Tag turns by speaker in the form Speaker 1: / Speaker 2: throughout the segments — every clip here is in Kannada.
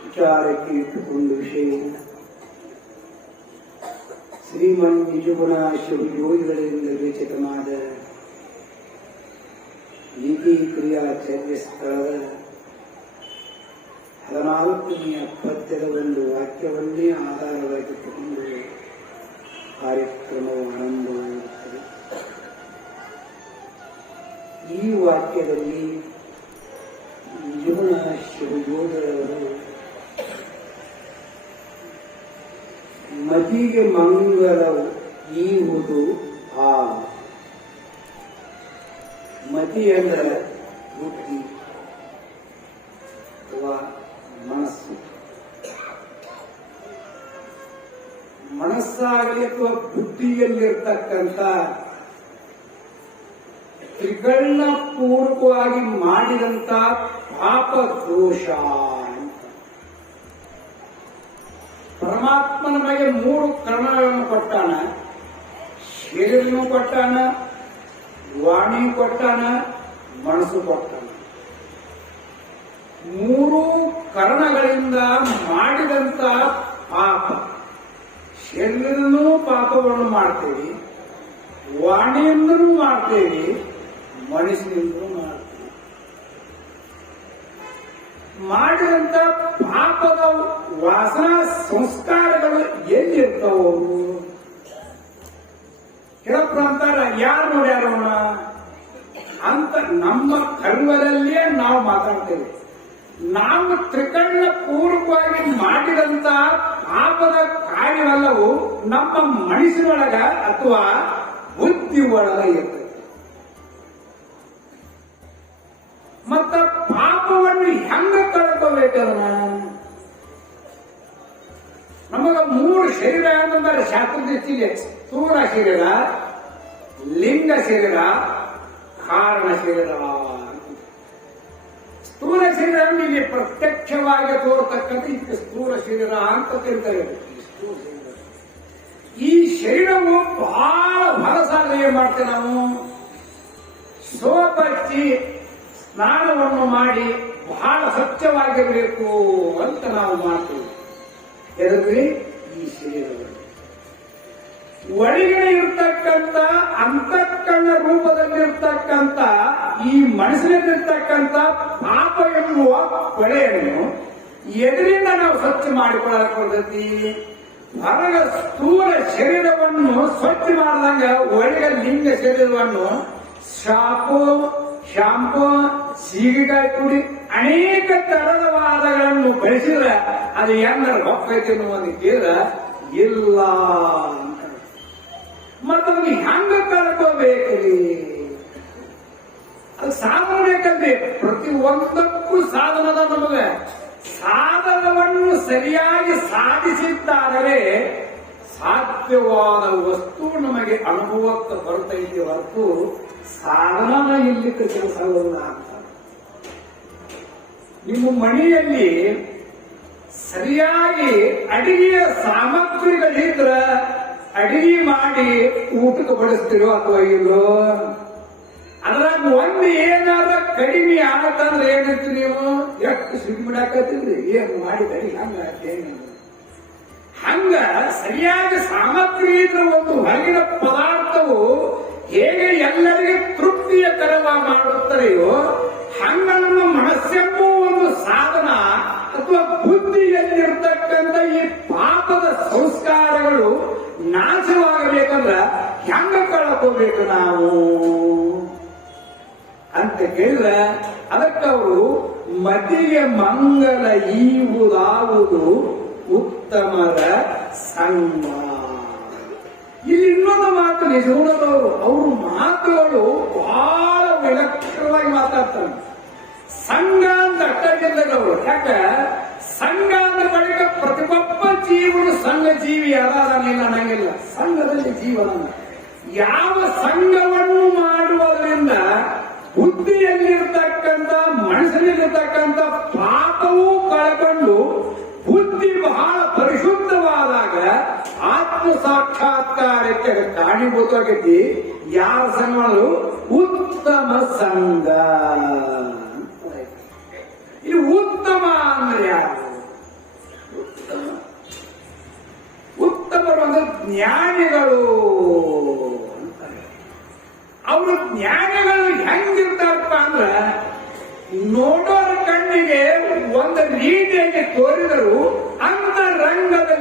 Speaker 1: ವಿಚಾರಕ್ಕೆ ಇಟ್ಟುಕೊಂಡು ವಿಷಯ ಶ್ರೀಮನ್ ನಿಜಗುಣಾಶ್ರಮ ಯೋಗಿಗಳಿಂದ ವಿರಚಿತವಾದ ನೀತಿ ಕ್ರಿಯಾಚಾರ್ಯ ಸ್ಥಳದ ಹದಿನಾಲ್ಕನೆಯ ಪದ್ಯದ ಒಂದು ವಾಕ್ಯವನ್ನೇ ಆಧಾರವಾಗಿಟ್ಟುಕೊಂಡು ಕಾರ್ಯಕ್ರಮವು ಆರಂಭವಾಗುತ್ತದೆ ಈ ವಾಕ್ಯದಲ್ಲಿ ನಿಜಗುಣ ಶಿವಯೋಗಿಗಳವರು ಮತಿಗೆ ಮಂಗಳ ಈವುದು ಆ. ಮತಿ ಎಂದರೆ ಬುದ್ಧಿ, ಅಥವಾ ಮನಸ್ಸು. ಮನಸ್ಸಾಗಲಿ ಅಥವಾ ಬುದ್ಧಿಯಲ್ಲಿರ್ತಕ್ಕಂಥ ತ್ರಿಗಳ್ಳ ಪೂರ್ವಕವಾಗಿ ಮಾಡಿದಂತ ಪಾಪ ದೋಷ ಅಂತ. ಪರಮಾತ್ಮ ನಮಗೆ ಮೂರು ಕರ್ಣಗಳನ್ನು ಕೊಟ್ಟಾನ. ಶರೀರನೂ ಕೊಟ್ಟಾನ ವಾಣಿ ಕೊಟ್ಟಾನ, ಮನಸ್ಸು ಕೊಟ್ಟಾನ. ಮೂರು ಕರ್ಣಗಳಿಂದ ಮಾಡಿದಂತ ಪಾಪ. ಶರೀರನೂ ಪಾಪವನ್ನು ಮಾಡ್ತೇವೆ ವಾಣಿಯಿಂದನೂ ಮಾಡ್ತೇವೆ ಮನಸ್ಸಿನಿಂದಲೂ ಮಾಡ್ತೇವೆ. ಮಾಡಿದಂತ ಪಾಪದ ವಾಸನಾ ಸಂಸ್ಕಾರಗಳು ಎಲ್ಲಿರ್ತಾವ? ಕೆಲವೊಬ್ರು ಅಂತಾರ ಯಾರು ನೋಡ್ಯಾರವಣ ಅಂತ ನಮ್ಮ ಕರ್ಮದಲ್ಲಿಯೇ ನಾವು ಮಾತಾಡ್ತೇವೆ. ನಾವು ತ್ರಿಕರಣ ಪೂರ್ವಕವಾಗಿ ಮಾಡಿದಂತ ಪಾಪದ ಕಾರ್ಯವೆಲ್ಲವೂ ನಮ್ಮ ಮನಸ್ಸಿನೊಳಗ ಅಥವಾ ಬುದ್ಧಿ ಒಳಗ ಇರ್ತದೆ. ಮತ್ತ ಪಾಪವನ್ನು ಹೆಂಗ ಕಳ್ಕೋಬೇಕದನ್ನ ನಮಗ ಮೂರು ಶರೀರ ಅಂತಂದ್ರೆ ಶಾಸ್ತ್ರ ದೃಷ್ಟಿಗೆ. ಸ್ಥೂಲ ಶರೀರ, ಲಿಂಗ ಶರೀರ, ಕಾರಣ ಶರೀರ. ಸ್ಥೂಲ ಶರೀರ ಇಲ್ಲಿ ಪ್ರತ್ಯಕ್ಷವಾಗಿ ತೋರ್ತಕ್ಕಂಥ ಇದಕ್ಕೆ ಸ್ಥೂಲ ಶರೀರ ಅಂತ ತಿಳ್ತಾರೆ. ಈ ಶರೀರವು ಬಹಳ ಏನ್ ಮಾಡ್ತೇವೆ ನಾವು. ಸೋಪಚ್ಚಿ ಸ್ನಾನವನ್ನು ಮಾಡಿ ಬಹಳ ಸ್ವಚ್ಛವಾಗಿರಬೇಕು ಅಂತ ನಾವು ಮಾತು ಎದುರಿ ಈ ಶರೀರವನ್ನು. ಒಳಗಡೆ ಇರ್ತಕ್ಕಂಥ ಅಂತಃಕರಣ ರೂಪದಲ್ಲಿರ್ತಕ್ಕಂಥ ಈ ಮನಸ್ಸಿನಲ್ಲಿರ್ತಕ್ಕಂಥ ಪಾಪ ಎನ್ನುವ ಕೊಳೆಯನ್ನು ಎದುರಿಂದ ನಾವು ಸ್ವಚ್ಛ ಮಾಡಿಕೊಳ್ಳಕ್ಕೆ ಬರ್ತೈತಿ ಹೊರಗ ಸ್ಥೂಲ ಶರೀರವನ್ನು ಸ್ವಚ್ಛ ಮಾಡಿದಂಗ ಒಳಗ ಲಿಂಗ ಶರೀರವನ್ನು ಶಾಪು ಶಾಂಪು, ಸೀಗೆಕಾಯಿ ಪುಡಿ, ಅನೇಕ ತರದ ವಾದಗಳನ್ನು ಬಳಸಿದ್ರೆ ಅದು ಹೆಂಗಾರ ಹೊಕ್ಕೈತಿ ಅನ್ನುವಂತ ಕೇಳ ಇಲ್ಲ ಅಂತ. ಮತ್ತೊಂದು ಹೆಂಗ ಕಳ್ಕೋಬೇಕ್ರಿ? ಅದು ಸಾಧನ ಬೇಕಂದ್ರೆ ಪ್ರತಿ ಒಂದಕ್ಕೂ ಸಾಧನದ ನಮಗೆ. ಸಾಧನವನ್ನು ಸರಿಯಾಗಿ ಸಾಧಿಸಿದ್ದಾದರೆ ಸಾಧ್ಯವಾದ ವಸ್ತು ನಮಗೆ ಅನುಭವಕ್ಕೆ ಬರ್ತೈತಿ ಹೊರತು ಸಾಧನ ಇಲ್ಲಿಕ್ಕೆ ಕೆಲಸವಲ್ಲ ಅಂತ. ನಿಮ್ಮ ಮನೆಯಲ್ಲಿ ಸರಿಯಾಗಿ ಅಡಿಗೆಯ ಸಾಮಗ್ರಿಗಳಿದ್ರ ಅಡಿಗೆ ಮಾಡಿ ಊಟಕ್ಕೆ ಬಡಿಸ್ತಿರೋ ಅಥವಾ ಇಲ್ಲೋ ಅದ್ರಾಗ ಒಂದು ಏನಾದ್ರ ಕಡಿಮೆ ಆಗತ್ತಂದ್ರೆ ಏನಿತ್ತು ನೀವು? ಎಷ್ಟು ಸಿಗ್ಬಿಡಾಕತ್ತಿದ್ರಿ ಏನು ಮಾಡಿದ್ರಿ? ಹಂಗ, ಏನು? ಹಂಗ ಸರಿಯಾಗಿ ಸಾಮಗ್ರಿ ಇದ್ರ ಒಂದು ಹೊರಗಿನ ಪದಾರ್ಥವು ಹೇಗೆ ಎಲ್ಲರಿಗೆ ತೃಪ್ತಿಯ ತರವ ಮಾಡುತ್ತದೆಯೋ ಹಂಗ ನಮ್ಮ ಮನಸ್ಸೆಂಬ ಒಂದು ಸಾಧನ ಅಥವಾ ಬುದ್ಧಿಯಲ್ಲಿರ್ತಕ್ಕಂಥ ಈ ಪಾಪದ ಸಂಸ್ಕಾರಗಳು ನಾಶವಾಗಬೇಕಂದ್ರ ಹೆಂಗ ಕಳ್ಕೋಬೇಕು ನಾವು? ಅಂತ ಕೇಳಿದ್ರೆ ಅದಕ್ಕವರು ಮತಿಗೆ ಮಂಗಲ ಈವುದಾವುದು ಉತ್ತಮರ ಸಂಗ ಇಲ್ಲಿ ಇನ್ನೊಂದು ಮಾತು ನಿಜಗುಣದವರು ಅವ್ರ ಮಾತುಗಳು ಬಹಳ ವಿಲಕ್ಷಣವಾಗಿ ಮಾತಾಡ್ತಾರೆ. ಸಂಘ ಅಂತ ಅಟ್ಟಗಿಲ್ಲದವರು ಯಾಕ? ಸಂಘ ಅಂದ ಬಳಿಕ ಪ್ರತಿಯೊಬ್ಬ ಜೀವನು ಸಂಘ ಜೀವಿ ಅದಾದಿಲ್ಲ ಅನ್ನಂಗಿಲ್ಲ. ಸಂಘದಲ್ಲಿ ಜೀವನ ಯಾವ ಸಂಘವನ್ನು ಮಾಡುವುದರಿಂದ ಬುದ್ಧಿಯಲ್ಲಿರ್ತಕ್ಕಂಥ, ಮನಸ್ಸಿನಲ್ಲಿರ್ತಕ್ಕಂಥ ಪಾಪವೂ ಕಳ್ಕೊಂಡು ಬುದ್ಧಿ ಬಹಳ ಪರಿಶುದ್ಧವಾದಾಗ ಆತ್ಮ ಸಾಕ್ಷಾತ್ಕಾರಕ್ಕೆ ಕಾರಣೀಭೂತವಾಗೈತಿ ಯಾರ ಸಂಘ ಉತ್ತಮ ಸಂಘ ಇಲ್ಲಿ ಉತ್ತಮ ಅಂದ್ರೆ ಯಾರು? ಉತ್ತಮರು ಜ್ಞಾನಿಗಳು ಅವರು ಜ್ಞಾನಿಗಳು ಹೆಂಗಿರ್ತಾರಪ್ಪ ಅಂದ್ರ, ನೋಡೋರ ಕಣ್ಣಿಗೆ ಒಂದು ರೀತಿಯಾಗಿ ತೋರಿದರು ಅಂತ ರಂಗದ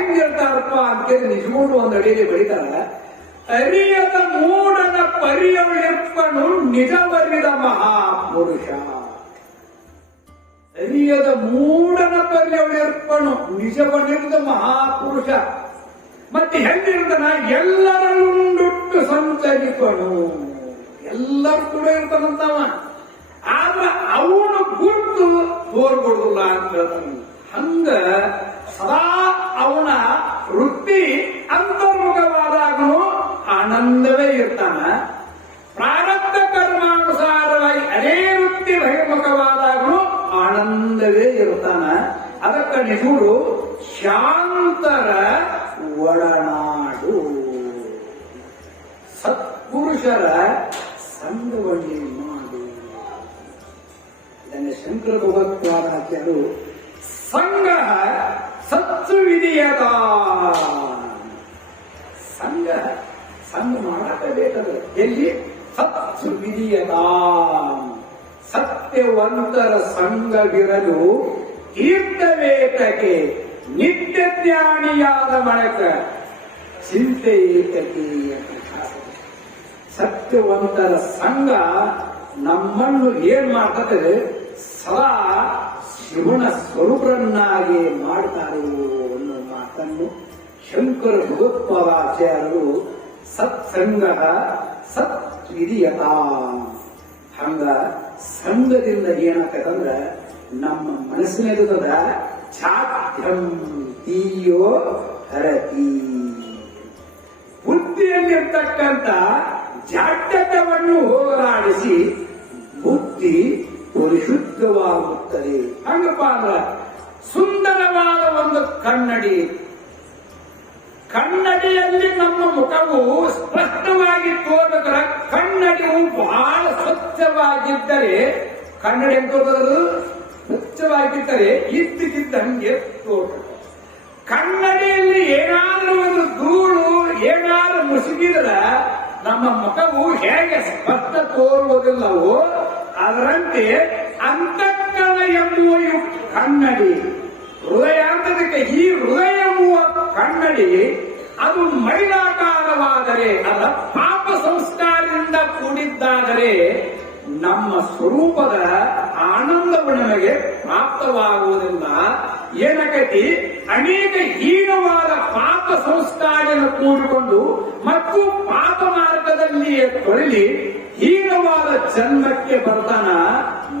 Speaker 1: ಅವ್ರು ಹೆಂಗಿರ್ತಾರಪ್ಪ ಅಂತೇಳಿ ನಿಜಗೊಂಡು ಒಂದು ಅಡಿಯಲ್ಲಿ ಬೆಳಿತಾರ ಅರಿಯದ ಮೂಡನ ಪರಿಯವಿರ್ಪನು ನಿಜವರಿದ ಮಹಾಪುರುಷ ಅರಿಯದ ಮೂಡನ ಪರಿಯವಿರ್ಪನು ನಿಜವರಿದ ಮಹಾಪುರುಷ ಮತ್ತೆ ಹೆಂಗಿರ್ತಾನ ಎಲ್ಲರನ್ನುಂಡುಟ್ಟು ಸಂಚರಿಪನು ಎಲ್ಲರೂ ಕೂಡ ಇರ್ತಾನಂತವ ಆದ್ರ ಅವನು ಗುರುತು ತೋರ್ಕೊಡುದಿಲ್ಲ ಅಂತ ಹೇಳ್ತಾನೆ ಹಂಗ ಸದಾ ಅವನ ವೃತ್ತಿ ಅಂತರ್ಮುಖವಾದಾಗನು ಆನಂದವೇ ಇರ್ತಾನ. ಪ್ರಾರಬ್ಧ ಕರ್ಮಾನುಸಾರವಾಗಿ ಅದೇ ವೃತ್ತಿ ಬಹಿರ್ಮುಖವಾದಾಗನು ಆನಂದವೇ ಇರ್ತಾನ. ಅದಕ್ಕೆ ನಿಗೂರು ಶಾಂತರ ಒಡನಾಡು. ಸತ್ಪುರುಷರ ಸಂಗವಣಿ ಮಾಡು. ಇದನ್ನು ಶಂಕರ ಕೆಲವು ಸಂಘ ಸತ್ಸು ವಿಧಿಯದ ಸಂಘ ಸಂಘ ಮಾಡಲೇಬೇಕದು ಎಲ್ಲಿ? ಸತ್ತು ವಿಧಿಯದ ಸತ್ಯವಂತರ ಸಂಘವಿರಲು ತೀರ್ಥವೇತಕ್ಕೆ ನಿತ್ಯ ಜ್ಞಾನಿಯಾದ ಮಣಕ ಚಿಂತೆ ಏತಕ್ಕೆ ಸತ್ಯವಂತರ ಸಂಘ ನಮ್ಮನ್ನು ಏನ್ ಮಾಡ್ತದೆ? ಸದಾ ಶಿವನ ಸ್ವರೂಪರನ್ನಾಗಿ ಮಾಡ್ತಾರೆ ಅನ್ನೋ ಮಾತನ್ನು ಶಂಕರ ಭಗವತ್ಪಾದಾಚಾರ್ಯರು ಸತ್ಸಂಗ ಸತ್ ವಿಧಿಯತ ಹಂಗ ಸಂಘದಿಂದ ಏನಾಗ್ತದಂದ್ರ ನಮ್ಮ ಮನಸ್ಸಿನದ ಛಾತ್ಯಂ ತೀಯೋ ಹರತಿ. ಬುದ್ಧಿಯಲ್ಲಿರ್ತಕ್ಕಂಥ ಜಾಡ್ಯತವನ್ನು ಹೋಗಲಾಡಿಸಿ ಬುದ್ಧಿ ಪರಿಶುದ್ಧವಾಗುತ್ತದೆ. ಹಂಗಪ್ಪ ಅಂದ್ರ ಸುಂದರವಾದ ಒಂದು ಕನ್ನಡಿ. ಕನ್ನಡಿಯಲ್ಲಿ ನಮ್ಮ ಮುಖವು ಸ್ಪಷ್ಟವಾಗಿ ತೋರ್ಬೇಕಾರ ಕನ್ನಡಿಯು ಬಹಳ ಸ್ವಚ್ಛವಾಗಿದ್ದರೆ, ಕನ್ನಡಿ ಅಂತ ತೋರೋದು ಸ್ವಚ್ಛವಾಗಿದ್ದರೆ ಇದ್ದಕ್ಕಿದ್ದಂಗೆ ತೋರ್ತದೆ ಕನ್ನಡಿಯಲ್ಲಿ ಏನಾದರೂ ಒಂದು ಧೂಳು, ಏನಾದರೂ ಮುಸುಗಿದ್ರ ನಮ್ಮ ಮುಖವು ಹೇಗೆ ಸ್ಪಷ್ಟ ತೋರುವುದಿಲ್ಲವೋ ಅದರಂತೆ ಅಂತಃಕರಣ ಎಂಬುವ ಕನ್ನಡಿ ಹೃದಯ ಅಂತದಕ್ಕೆ ಈ ಹೃದಯ ಎಂಬುವ ಕನ್ನಡಿ, ಅದು ಮೈಲಾಕಾರವಾದರೆ, ಅದ ಪಾಪ ಸಂಸ್ಕಾರದಿಂದ ಕೂಡಿದ್ದಾದರೆ, ನಮ್ಮ ಸ್ವರೂಪದ ಆನಂದವು ನಮಗೆ ಪ್ರಾಪ್ತವಾಗುವುದಿಲ್ಲ ಏನಕೈತಿ ಅನೇಕ ಹೀನವಾದ ಪಾಪ ಸಂಸ್ಕಾರಗಳನ್ನು ಕೂಡಿಕೊಂಡು ಮತ್ತು ಪಾಪ ಮಾರ್ಗದಲ್ಲಿಯೇ ತೊಳಲಿ ಹೀನವಾದ ಜನ್ಮಕ್ಕೆ ಬರ್ತಾನ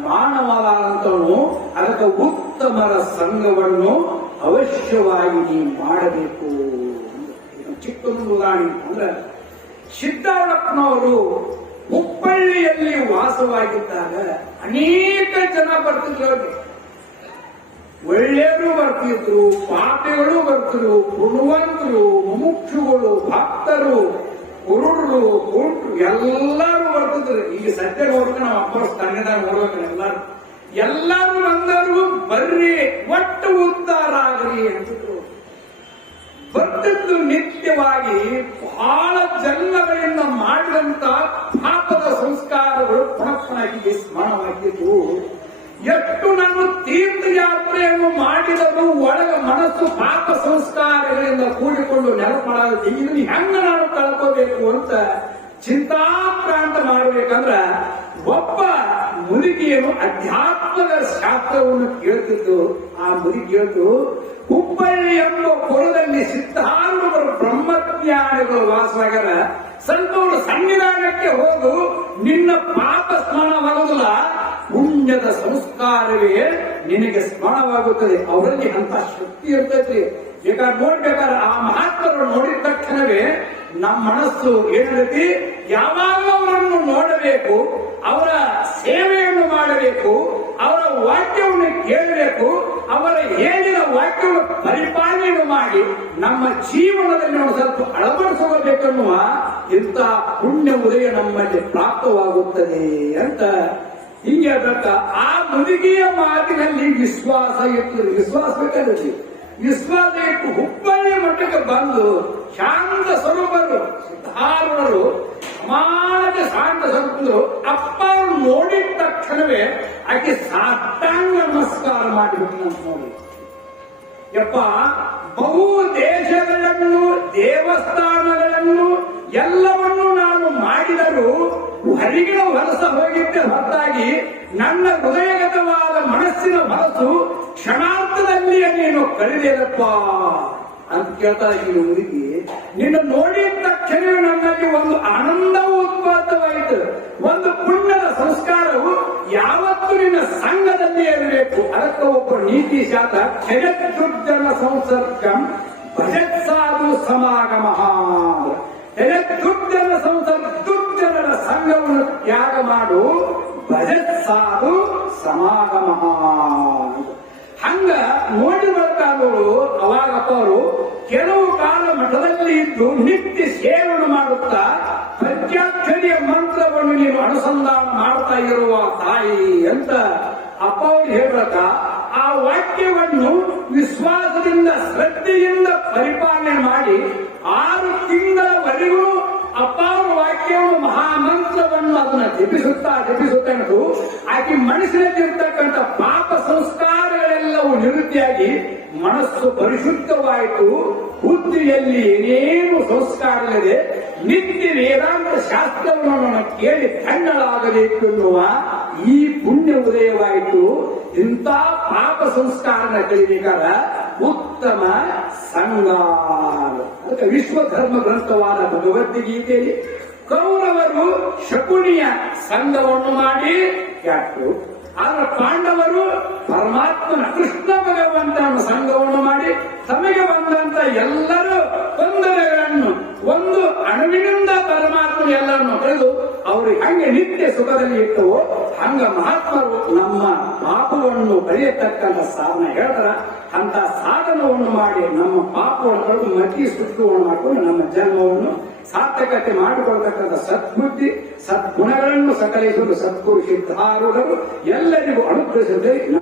Speaker 1: ಮಾನವನಾದಂತವನು ಅದಕ್ಕೆ ಉತ್ತಮರ ಸಂಘವನ್ನು ಅವಶ್ಯವಾಗಿ ನೀ ಮಾಡಬೇಕು ಚಿಕ್ಕದೊಂದು ಉದಾಹರಣೆ ಅಂದ್ರೆ ಸಿದ್ದಾರಪ್ಪನವರು ಹುಬ್ಬಳ್ಳಿಯಲ್ಲಿ ವಾಸವಾಗಿದ್ದಾಗ ಅನೇಕ ಜನ ಬರ್ತಿದ್ರು ಒಳ್ಳೆಯವರು ಬರ್ತಿದ್ರು ಪಾಪಿಗಳು ಬರ್ತರು ಗುಣವಂತರು, ಮುಮುಕ್ಷುಗಳು, ಭಕ್ತರು, ಕುರುಡರು, ಕುಂಟ್ರು, ಎಲ್ಲರೂ ಬರ್ತಿದ್ರು. ಈಗ ಸತ್ಯ ನೋಡ್ಕೊಂಡು ನಾವು ಅಪ್ಪರ ತಂಗದಾಗ ನೋಡ್ಬೇಕು ಎಲ್ಲಾರು. ಎಲ್ಲರೂ ಬಂದರು ಬರ್ರಿ, ಒಟ್ಟು ಉದ್ದಾರ ಆಗಲಿ ಅಂತಿದ್ರು. ಬರ್ತಿದ್ದು ನಿತ್ಯವಾಗಿ ಬಹಳ ಜನ್ಮಗಳಿಂದ ಮಾಡಿದಂತ ಪಾಪದ ಸಂಸ್ಕಾರಗಳು ಪುನಃ ಸ್ಮರಣವಾಗಿದ್ದು ಎಷ್ಟು ನಾನು ತೀರ್ಥಯಾತ್ರೆಯನ್ನು ಮಾಡಿದರೂ ಒಳಗ ಮನಸ್ಸು ಪಾಪ ಸಂಸ್ಕಾರಗಳಿಂದ ಕೂಡಿಕೊಂಡು ನೆನಪಡಾಗುತ್ತೆ ಇದನ್ನು ಹೆಂಗ ನಾನು ಕಳ್ಕೋಬೇಕು ಅಂತ ಚಿಂತಾಕ್ರಾಂತ ಮಾಡಬೇಕಂದ್ರ ಒಬ್ಬ ಮುದುಕಿಯನ್ನು ಅಧ್ಯಾತ್ಮದ ಶಾಸ್ತ್ರವನ್ನು ಕೇಳ್ತಿದ್ದು, ಆ ಮುನಿ ಕೇಳ್ತು, ಹುಬ್ಬಳ್ಳಿ ಎಂಬ ಪುರದಲ್ಲಿ ಸಿದ್ಧಾರೂಢರು ಬ್ರಹ್ಮಜ್ಞಾನಿಗಳು ವಾಸವಾಗ್ಯಾರ ಸಂತವರು ಸನ್ನಿಧಾನಕ್ಕೆ ಹೋಗು, ನಿನ್ನ ಪಾಪ ಸ್ಮರಣವಾಗುವುದಿಲ್ಲ ಪುಣ್ಯದ ಸಂಸ್ಕಾರವೇ ನಿನಗೆ ಸ್ಮರಣವಾಗುತ್ತದೆ. ಅವರಲ್ಲಿ ಅಂತ ಶಕ್ತಿ ಇರ್ತೈತಿ. ಬೇಕಾದ್ರೆ ನೋಡ್ಬೇಕಾದ್ರೆ ಆ ಮಹಾತ್ಮರು ನೋಡಿದ ತಕ್ಷಣವೇ ನಮ್ಮ ಮನಸ್ಸು ಏನೈತಿ? ಯಾವಾಗ ಅವರನ್ನು ನೋಡಬೇಕು, ಅವರ ಸೇವೆಯನ್ನು ಮಾಡಬೇಕು, ಅವರ ವಾಕ್ಯವನ್ನು ಕೇಳಬೇಕು, ಅವರ ಹೇಳಿದ ವಾಕ್ಯವನ್ನು ಪರಿಪಾಲನೆಯನ್ನು ಮಾಡಿ ನಮ್ಮ ಜೀವನದಲ್ಲಿ ನಾವು ಸ್ವಲ್ಪ ಅಳವಡಿಸಿಕೊಳ್ಳಬೇಕೆನ್ನುವ ಇಂತಹ ಪುಣ್ಯ ಉದಯ ನಮ್ಮಲ್ಲಿ ಪ್ರಾಪ್ತವಾಗುತ್ತದೆ ಅಂತ ಹಿಂಗೆ ದತ್ತ ಆ ಮುದುಗಿಯ ಮಾತಿನಲ್ಲಿ ವಿಶ್ವಾಸ ಇತ್ತು ವಿಶ್ವಾಸ ಬೇಕಾದ್ರೆ ವಿಶ್ವಾಸ ಇಟ್ಟು ಹುಬ್ಬಳ್ಳಿ ಮಟ್ಟಕ್ಕೆ ಬಂದು ಶಾಂತ ಸ್ವರೂಪರು, ಸಿದ್ಧಾರೂಢರು, ಸಮಾಜ ಶಾಂತ ಸ್ವರೂಪರು ಅಪ್ಪ ನೋಡಿದ ತಕ್ಷಣವೇ ಆಕೆ ಸಾಷ್ಟಾಂಗ ನಮಸ್ಕಾರ ಮಾಡಿಬಿಟ್ಟು ಅಂತ ನೋಡಿ. ಯಪ್ಪ, ಬಹು ದೇಶಗಳನ್ನು, ದೇವಸ್ಥಾನಗಳನ್ನು ಎಲ್ಲವನ್ನು ನಾನು ಮಾಡಿದರೂ ಹೊರಗಿನ ಹೊಲಸ ಹೋಗಿದ್ದೆ ಹೊರತಾಗಿ ನನ್ನ ಹೃದಯಗತವಾದ ಮನಸ್ಸಿನ ಹೊಲಸು ಕ್ಷಣಾರ್ಥದಲ್ಲಿಯೇ ನೀನು ಕಳೆದೇನಪ್ಪ ಅಂತ ಕೇಳ್ತಾ ಇದ್ದೀನಿ ಹುಡುಗಿ. ನಿನ್ನ ನೋಡಿ ತಕ್ಷಣ ನನ್ನಲ್ಲಿ ಒಂದು ಆನಂದವು ಉತ್ಪಾದವಾಯಿತು ಒಂದು ಪುಣ್ಯದ ಸಂಸ್ಕಾರವು ಯಾವತ್ತು ನಿನ್ನ ಸಂಘದಲ್ಲಿ ಇರಬೇಕು. ಅದಕ್ಕೆ ಒಬ್ಬ ನೀತಿ ಶಾತ ಜನ ಸಂಸರ್ಗಂ ಭಜತ್ ಸಾಧು ಸಮಾಗಮ ಜನ ಸಂಸರ್ಗ ದುರ್ಜನರ ಸಂಘವನ್ನು ತ್ಯಾಗ ಮಾಡು. ಭಜತ್ ಸಾಧು ಸಮಾಗಮ. ಹಂಗ ನೋಡಿ ಬರ್ತಾದವರು ಅವಾಗಪ್ಪ ಅವರು ಕೆಲವು ಕಾಲ ಮಠದಲ್ಲಿ ಇದ್ದು ನಿತ್ಯ ಸೇವನೆ ಮಾಡುತ್ತಾ ಪ್ರತ್ಯಾಕ್ಷರಿಯ ಮಂತ್ರವನ್ನು ನೀನು ಅನುಸಂಧಾನ ಮಾಡ್ತಾ ಇರುವ ತಾಯಿ ಅಂತ ಅಪ್ಪ ಹೇಳ್ಬೇಕ ಆ ವಾಕ್ಯವನ್ನು ವಿಶ್ವಾಸದಿಂದ, ಶ್ರದ್ಧೆಯಿಂದ ಪರಿಪಾಲನೆ ಮಾಡಿ ಆರು ತಿಂಗಳವರೆಗೂ ಅಪ್ಪ ವಾಕ್ಯವನ್ನು ಮಹಾಮಂತ್ರವನ್ನು ಅದನ್ನ ಜಪಿಸುತ್ತಾ ಜಪಿಸುತ್ತಾ ಆಕೆ ಮನಸ್ಸಿನಲ್ಲಿರ್ತಕ್ಕಂಥ ಪಾಪ ಸಂಸ್ಕಾರಗಳೆಲ್ಲವೂ ನಿವೃತ್ತಿಯಾಗಿ ಮನಸ್ಸು ಪರಿಶುದ್ಧವಾಯಿತು. ಬುದ್ಧಿಯಲ್ಲಿ ಏನೇನು ಸಂಸ್ಕಾರವಿದೆ ನಿತ್ಯ ವೇದಾಂತ ಶಾಸ್ತ್ರವನ್ನು ಕೇಳಿ ಕಣ್ಣಳಾಗಬೇಕು ಎನ್ನುವ ಈ ಪುಣ್ಯ ಉದಯವಾಯಿತು. ಇಂಥ ಪಾಪ ಸಂಸ್ಕಾರ ಕಲಿಬೇಕಾದ ಉತ್ತಮ ಸಂಘ ಅದಕ್ಕೆ ವಿಶ್ವ ಗ್ರಂಥವಾದ ಭಗವದ್ಗೀತೆಯಲ್ಲಿ ಕೌರವರು ಶಕುನಿಯ ಸಂಘವನ್ನು ಮಾಡಿ ಯಾರು ಆದ್ರೆ ಪಾಂಡವರು ಪರಮಾತ್ಮನ ಕೃಷ್ಣ ಭಗವಂತನ ಸಂಘವನ್ನು ಮಾಡಿ ತಮಗೆ ಬಂದಂತ ಎಲ್ಲರೂ ತೊಂದರೆಗಳನ್ನು ಒಂದು ಅಣುವಿನಿಂದ ಪರಮಾತ್ಮ ಎಲ್ಲರನ್ನು ಕರೆದು ಅವರು ಹಂಗೆ ನಿತ್ಯ ಸುಖದಲ್ಲಿ ಇಟ್ಟವು ಹಂಗ ಮಹಾತ್ಮರು ನಮ್ಮ ಪಾಪವನ್ನು ಬರೆಯತಕ್ಕಂತ ಸಾಧನ ಹೇಳ್ತಾರ. ಅಂತ ಸಾಧನವನ್ನು ಮಾಡಿ ನಮ್ಮ ಪಾಪವನ್ನು ಕಳೆದು ಮತಿ ಸುಖವನ್ನು ಮಾಡಿಕೊಂಡು ನಮ್ಮ ಜನ್ಮವನ್ನು ಸಾರ್ಥಕತೆ ಮಾಡಿಕೊಳ್ತಕ್ಕಂಥ ಸದ್ಬುದ್ಧಿ ಸದ್ಗುಣಗಳನ್ನು ಸಕಲಿಸುವುದು ಸದ್ಗುರು ಸಿದ್ಧಾರೂಢರು. ಎಲ್ಲರಿಗೂ ಅನುಗ್ರಹಿಸಿದೆ